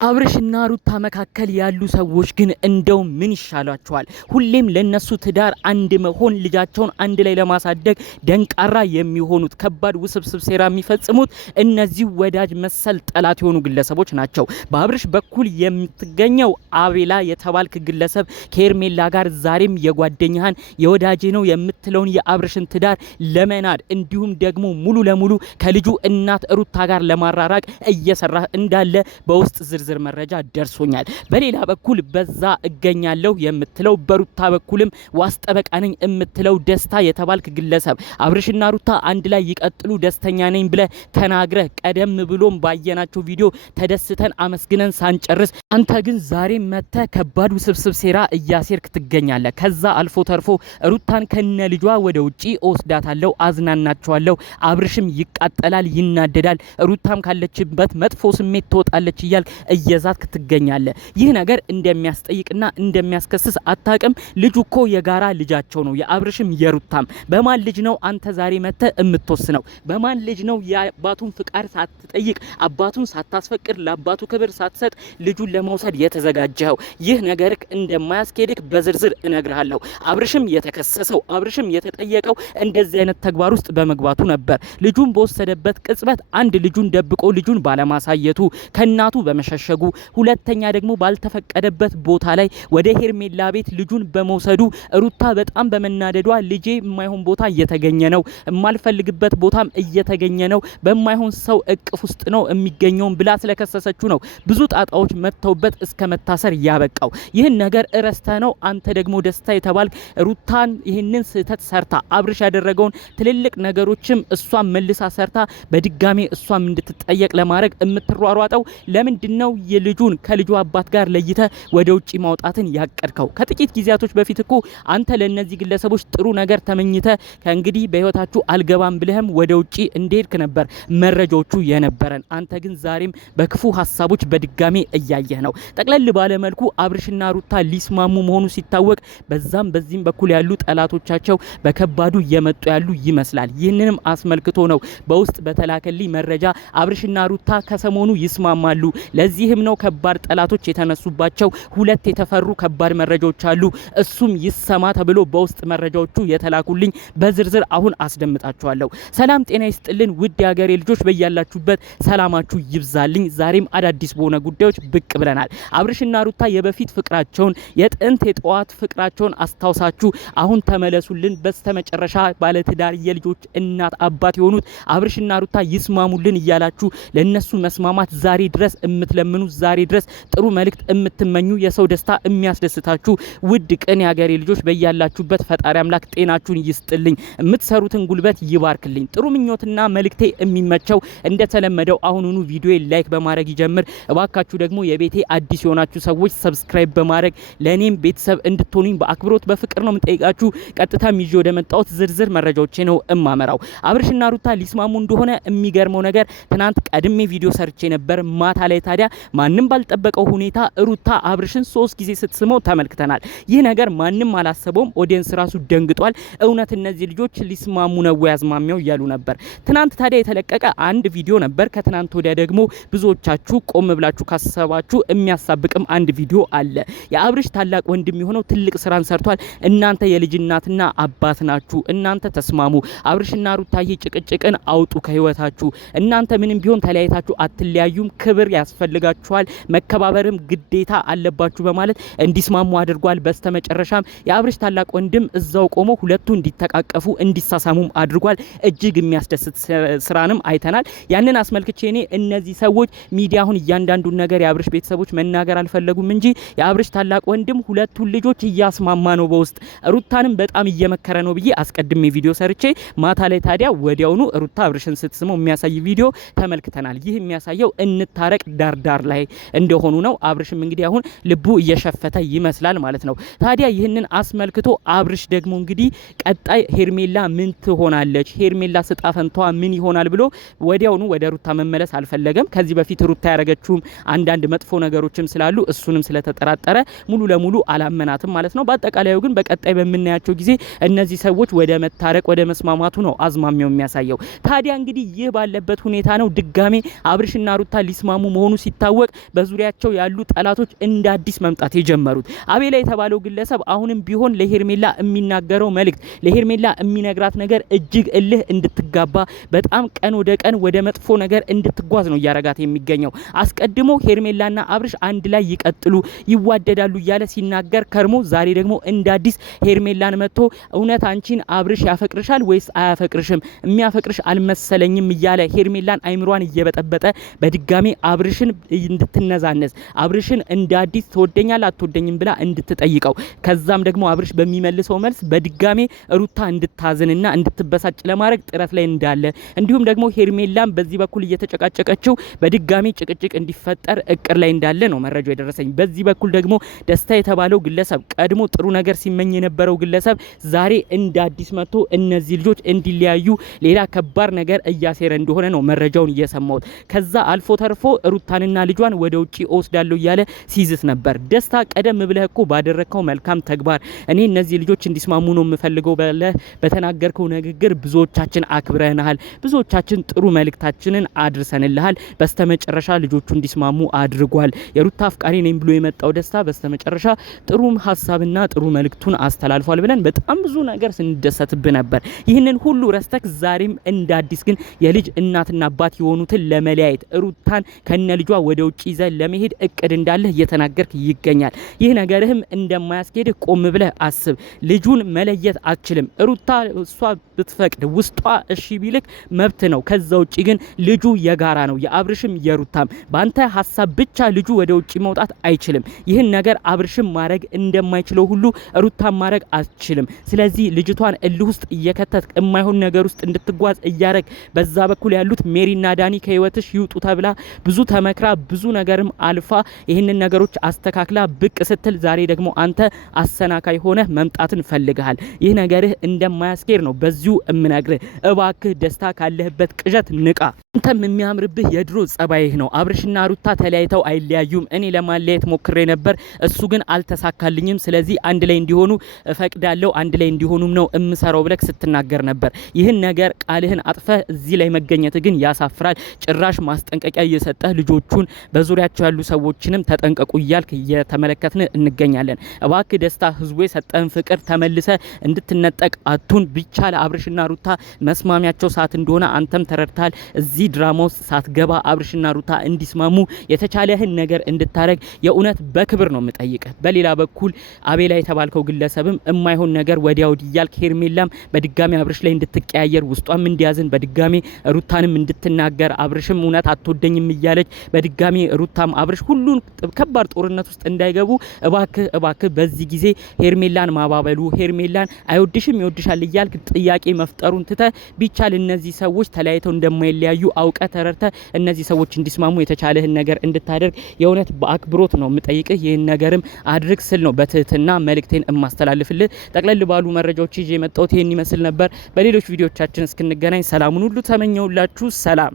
አብርሽና ሩታ መካከል ያሉ ሰዎች ግን እንደው ምን ይሻላቸዋል? ሁሌም ለነሱ ትዳር አንድ መሆን ልጃቸውን አንድ ላይ ለማሳደግ ደንቃራ የሚሆኑት ከባድ ውስብስብ ሴራ የሚፈጽሙት እነዚህ ወዳጅ መሰል ጠላት የሆኑ ግለሰቦች ናቸው። በአብርሽ በኩል የምትገኘው አቤላ የተባልክ ግለሰብ ከሄርሜላ ጋር ዛሬም የጓደኛህን የወዳጄ ነው የምትለውን የአብርሽን ትዳር ለመናድ እንዲሁም ደግሞ ሙሉ ለሙሉ ከልጁ እናት ሩታ ጋር ለማራራቅ እየሰራ እንዳለ በውስጥ ዝርዝር መረጃ ደርሶኛል። በሌላ በኩል በዛ እገኛለሁ የምትለው በሩታ በኩልም ዋስ ጠበቃ ነኝ የምትለው ደስታ የተባልክ ግለሰብ አብርሽና ሩታ አንድ ላይ ይቀጥሉ ደስተኛ ነኝ ብለ ተናግረህ ቀደም ብሎም ባየናቸው ቪዲዮ ተደስተን አመስግነን ሳንጨርስ አንተ ግን ዛሬ መተ ከባድ ውስብስብ ሴራ እያሴርክ ትገኛለህ። ከዛ አልፎ ተርፎ ሩታን ከነ ልጇ ወደ ውጪ ወስዳታለሁ፣ አዝናናቸዋለሁ፣ አብርሽም ይቃጠላል፣ ይናደዳል፣ ሩታም ካለችበት መጥፎ ስሜት ትወጣለች እያል እየዛትክ ትገኛለህ። ይህ ነገር እንደሚያስጠይቅና እንደሚያስከስስ አታቅም? ልጁ እኮ የጋራ ልጃቸው ነው፣ የአብርሽም የሩታም። በማን ልጅ ነው አንተ ዛሬ መተ እምትወስነው? በማን ልጅ ነው የአባቱን ፍቃድ ሳትጠይቅ አባቱን ሳታስፈቅድ ለአባቱ ክብር ሳትሰጥ ልጁን ለመውሰድ የተዘጋጀው? ይህ ነገር እንደማያስኬድክ በዝርዝር እነግርሃለሁ። አብርሽም የተከሰሰው አብርሽም የተጠየቀው እንደዚህ አይነት ተግባር ውስጥ በመግባቱ ነበር። ልጁን በወሰደበት ቅጽበት አንድ ልጁን ደብቆ ልጁን ባለማሳየቱ ከናቱ በመሸሸጉ፣ ሁለተኛ ደግሞ ባልተፈቀደበት ቦታ ላይ ወደ ሄርሜላ ቤት ልጁን በመውሰዱ ሩታ በጣም በመናደዷ ልጄ የማይሆን ቦታ እየተገኘ ነው፣ የማልፈልግበት ቦታም እየተገኘ ነው፣ በማይሆን ሰው እቅፍ ውስጥ ነው የሚገኘው ብላ ስለከሰሰችው ነው ብዙ ጣጣዎች መተውበት እስከ መታሰር ያበቃው። ይህን ነገር እረስተ ነው አንተ ደግሞ ደስታ የተባልክ ሩታን ይህንን ስህተት ሰርታ አብርሽ ያደረገውን ትልልቅ ነገሮችም እሷም መልሳ ሰርታ በድጋሜ እሷም እንድትጠየቅ ለማድረግ የምትሯሯጠው ለምንድነው? የልጁን ከልጁ አባት ጋር ለይተ ወደ ውጪ ማውጣትን ያቀድከው? ከጥቂት ጊዜያቶች በፊት እኮ አንተ ለነዚህ ግለሰቦች ጥሩ ነገር ተመኝተ ከእንግዲህ በህይወታችሁ አልገባም ብለህም ወደ ውጪ እንደሄድክ ነበር መረጃዎቹ የነበረን። አንተ ግን ዛሬም በክፉ ሀሳቦች በድጋሜ እያየህ ነው። ጠቅለል ባለ መልኩ አብርሽና ሩታ ሊስማሙ መሆኑ ሲታወቅ በዛም በዚህም በኩል ያሉ ጠላቶቻቸው በከባዱ እየመጡ ያሉ ይመስላል። ይህንንም አስመልክቶ ነው በውስጥ በተላከልኝ መረጃ አብርሽና ሩታ ከሰሞኑ ይስማማሉ፣ ለዚህም ነው ከባድ ጠላቶች የተነሱባቸው፣ ሁለት የተፈሩ ከባድ መረጃዎች አሉ፣ እሱም ይሰማ ተብሎ በውስጥ መረጃዎቹ የተላኩልኝ በዝርዝር አሁን አስደምጣችኋለሁ። ሰላም ጤና ይስጥልን ውድ የሀገሬ ልጆች፣ በያላችሁበት ሰላማችሁ ይብዛልኝ። ዛሬም አዳዲስ በሆነ ጉዳዮች ብቅ ብለናል። አብርሽና ሩታ የበፊት ፍቅራቸውን የጥንት የጠዋት ፍቅራቸውን አስታውሳችሁ አሁን ተመለሱልን፣ በስተመጨረሻ ባለትዳር የልጆች እናት አባት የሆኑት አብርሽና ሩታ ይስማሙልን እያላችሁ ለነሱ መስማማት ዛሬ ድረስ የምትለምኑ ዛሬ ድረስ ጥሩ መልእክት የምትመኙ የሰው ደስታ የሚያስደስታችሁ ውድ ቅን የሀገሬ ልጆች በያላችሁበት ፈጣሪ አምላክ ጤናችሁን ይስጥልኝ፣ የምትሰሩትን ጉልበት ይባርክልኝ። ጥሩ ምኞትና መልእክቴ የሚመቸው እንደተለመደው አሁኑኑ ቪዲዮ ላይክ በማድረግ ይጀምር። እባካችሁ ደግሞ የቤቴ አዲስ የሆናችሁ ሰዎች ሰብስክራይብ በማድረግ ለኔም ቤተሰብ እንድትሆኑኝ በአክብሮት በፍቅር ነው የምጠይቃችሁ። ቀጥታ ይዤ ወደ መጣሁት ዝርዝር መረጃዎቼ ነው እማመራው። አብርሽና ሩታ ሊስማሙ እንደሆነ የሚገርመው ነገር ትናንት ቀድሜ ቪዲዮ ሰርቼ ነበር። ማታ ላይ ታዲያ ማንም ባልጠበቀው ሁኔታ ሩታ አብርሽን 3 ጊዜ ስትስመው ተመልክተናል። ይህ ነገር ማንም አላሰበውም። ኦዲየንስ ራሱ ደንግጧል። እውነት እነዚህ ልጆች ሊስማሙ ነው ያዝማሚያው እያሉ ነበር። ትናንት ታዲያ የተለቀቀ አንድ ቪዲዮ ነበር። ከትናንት ወዲያ ደግሞ ብዙዎቻችሁ ቆም ብላችሁ ካሰባችሁ የሚያሳብቅም አንድ ቪዲዮ አለ። የአብርሽ ታላቅ ወንድም የሆነው ትልቅ ስራን ሰርቷል። እናንተ የልጅ እናትና አባት ናችሁ፣ እናንተ ተስማሙ። አብርሽና ሩታዬ ጭቅጭቅን አውጡ ከህይወታችሁ። እናንተ ምንም ቢሆን ተለያይታችሁ አትለያዩም፣ ክብር ያስፈልጋችኋል፣ መከባበርም ግዴታ አለባችሁ በማለት እንዲስማሙ አድርጓል። በስተመጨረሻም የአብርሽ ታላቅ ወንድም እዛው ቆሞ ሁለቱ እንዲተቃቀፉ እንዲሳሳሙም አድርጓል። እጅግ የሚያስደስት ስራንም አይተናል። ያንን አስመልክቼ እኔ እነዚህ ሰዎች ሚዲያ አሁን እያንዳንዱን ነገር የአብርሽ ቤተሰቦች መናገር አልፈለጉም እንጂ የአብርሽ ታላቅ ወንድም ሁለቱን ልጆች እያስማማ ነው፣ በውስጥ ሩታንም በጣም እየመከረ ነው ብዬ አስቀድሜ ቪዲዮ ሰርቼ ማታ ላይ ታዲያ ወዲያውኑ ሩታ አብርሽን ስትስመው የሚያሳይ ቪዲዮ ተመልክተናል። ይህ የሚያሳየው እንታረቅ ዳርዳር ላይ እንደሆኑ ነው። አብርሽም እንግዲህ አሁን ልቡ እየሸፈተ ይመስላል ማለት ነው። ታዲያ ይህንን አስመልክቶ አብርሽ ደግሞ እንግዲህ ቀጣይ ሄርሜላ ምን ትሆናለች፣ ሄርሜላ ስጣፈንቷ ምን ይሆናል ብሎ ወዲያውኑ ወደ ሩታ መመለስ አልፈለገም። ከዚህ በፊት ሩታ ያረገችውም አንዳንድ መጥፎ ነገሮችም ስላሉ እሱንም ስለተጠራጠረ ሙሉ ለሙሉ አላመናትም ማለት ነው። በአጠቃላዩ ግን በቀጣይ በምናያቸው ጊዜ እነዚህ ሰዎች ወደ መታረቅ ወደ መስማማቱ ነው አዝማሚያው የሚያሳየው። ታዲያ እንግዲህ ይህ ባለበት ሁኔታ ነው ድጋሜ አብርሽና ሩታ ሊስማሙ መሆኑ ሲታ ሲታወቅ በዙሪያቸው ያሉ ጠላቶች እንደ አዲስ መምጣት የጀመሩት። አቤላ የተባለው ግለሰብ አሁንም ቢሆን ለሄርሜላ የሚናገረው መልእክት ለሄርሜላ የሚነግራት ነገር እጅግ እልህ እንድትጋባ በጣም ቀን ወደ ቀን ወደ መጥፎ ነገር እንድትጓዝ ነው እያረጋት የሚገኘው። አስቀድሞ ሄርሜላና አብርሽ አንድ ላይ ይቀጥሉ ይዋደዳሉ እያለ ሲናገር ከርሞ ዛሬ ደግሞ እንደ አዲስ ሄርሜላን መጥቶ እውነት አንቺን አብርሽ ያፈቅርሻል ወይስ አያፈቅርሽም? የሚያፈቅርሽ አልመሰለኝም እያለ ሄርሜላን አይምሯን እየበጠበጠ በድጋሚ አብርሽን እንድትነዛነዝ አብርሽን እንደ አዲስ ትወደኛል አትወደኝም ብላ እንድትጠይቀው ከዛም ደግሞ አብርሽ በሚመልሰው መልስ በድጋሚ ሩታ እንድታዝንና እንድትበሳጭ ለማድረግ ጥረት ላይ እንዳለ እንዲሁም ደግሞ ሄርሜላን በዚህ በኩል እየተጨቃጨቀችው በድጋሚ ጭቅጭቅ እንዲፈጠር እቅር ላይ እንዳለ ነው መረጃው የደረሰኝ። በዚህ በኩል ደግሞ ደስታ የተባለው ግለሰብ ቀድሞ ጥሩ ነገር ሲመኝ የነበረው ግለሰብ ዛሬ እንደ አዲስ መጥቶ እነዚህ ልጆች እንዲለያዩ ሌላ ከባድ ነገር እያሴረ እንደሆነ ነው መረጃውን እየሰማሁት። ከዛ አልፎ ተርፎ ሩታንና ልጇን ወደ ውጪ ወስዳለሁ እያለ ሲዝት ነበር። ደስታ ቀደም ብለህ እኮ ባደረከው መልካም ተግባር እኔ እነዚህ ልጆች እንዲስማሙ ነው የምፈልገው ብለህ በተናገርከው ንግግር ብዙዎቻችን አክብረናል፣ ብዙዎቻችን ጥሩ መልእክታችንን አድርሰንልሃል። በስተመጨረሻ ልጆቹ እንዲስማሙ አድርጓል። የሩታ አፍቃሪ ነኝ ብሎ የመጣው ደስታ በስተመጨረሻ ጥሩ ሀሳብና ጥሩ መልእክቱን አስተላልፏል ብለን በጣም ብዙ ነገር ስንደሰትብህ ነበር። ይህንን ሁሉ ረስተክ ዛሬም እንደ አዲስ ግን የልጅ እናትና አባት የሆኑትን ለመለያየት ሩታን ከነ ልጇ ወደ ውጪ ይዘህ ለመሄድ እቅድ እንዳለህ እየተናገርክ ይገኛል። ይህ ነገርህም እንደማያስኬድህ ቆም ብለህ አስብ። ልጁን መለየት አትችልም። ሩታ እሷ ብትፈቅድ ውስጧ እሺ ቢልክ መብት ነው። ከዛ ውጪ ግን ልጁ የጋራ ነው፣ የአብርሽም የሩታም። በአንተ ሀሳብ ብቻ ልጁ ወደ ውጪ መውጣት አይችልም። ይህን ነገር አብርሽም ማድረግ እንደማይችለው ሁሉ ሩታም ማድረግ አትችልም። ስለዚህ ልጅቷን እልህ ውስጥ እየከተትክ የማይሆን ነገር ውስጥ እንድትጓዝ እያረግ በዛ በኩል ያሉት ሜሪና ዳኒ ከህይወትሽ ይውጡ ተብላ ብዙ ተመክራ ብዙ ነገርም አልፋ ይህንን ነገሮች አስተካክላ ብቅ ስትል ዛሬ ደግሞ አንተ አሰናካይ ሆነ መምጣትን ፈልገሃል። ይህ ነገርህ እንደማያስኬድ ነው በዚሁ እምነግርህ። እባክህ ደስታ ካለህበት ቅዠት ንቃ። አንተም የሚያምርብህ የድሮ ጸባይህ ነው። አብርሽና ሩታ ተለያይተው አይለያዩም። እኔ ለማለያየት ሞክሬ ነበር፣ እሱ ግን አልተሳካልኝም። ስለዚህ አንድ ላይ እንዲሆኑ እፈቅዳለሁ፣ አንድ ላይ እንዲሆኑም ነው እምሰራው ብለህ ስትናገር ነበር። ይህን ነገር ቃልህን አጥፈህ እዚህ ላይ መገኘት ግን ያሳፍራል። ጭራሽ ማስጠንቀቂያ እየሰጠህ ልጆቹን በዙሪያቸው ያሉ ሰዎችንም ተጠንቀቁ እያልክ እየተመለከትን እንገኛለን። እባክህ ደስታ ህዝቡ የሰጠህን ፍቅር ተመልሰ እንድትነጠቅ አቱን ቢቻል አብርሽና ሩታ መስማሚያቸው ሰዓት እንደሆነ አንተም ተረድታል። እዚህ ድራማ ውስጥ ሳትገባ አብርሽና ሩታ እንዲስማሙ የተቻለህን ነገር እንድታረግ የእውነት በክብር ነው የምጠይቅህ። በሌላ በኩል አቤላ የተባልከው ግለሰብም የማይሆን ነገር ወዲያው እያልክ ሄርሜላም በድጋሚ አብርሽ ላይ እንድትቀያየር ውስጧም እንዲያዝን በድጋሚ ሩታንም እንድትናገር አብርሽም እውነት አትወደኝም እያለች በድጋሚ ሩታም አብርሽ ሁሉን ከባድ ጦርነት ውስጥ እንዳይገቡ እባክህ በዚህ ጊዜ ሄርሜላን ማባበሉ ሄርሜላን አይወድሽም ይወድሻል እያልክ ጥያቄ መፍጠሩን ትተህ ቢቻል እነዚህ ሰዎች ተለያይተው እንደማይለያዩ አውቀ ተረርተ እነዚህ ሰዎች እንዲስማሙ የተቻለህን ነገር እንድታደርግ የእውነት በአክብሮት ነው የምጠይቅህ። ይህን ነገርም አድርግ ስል ነው በትህትና መልእክቴን እማስተላልፍልህ። ጠቅለል ባሉ መረጃዎች ይዤ የመጣሁት ይህን ይመስል ነበር። በሌሎች ቪዲዮቻችን እስክንገናኝ ሰላሙን ሁሉ ተመኘውላችሁ። ሰላም።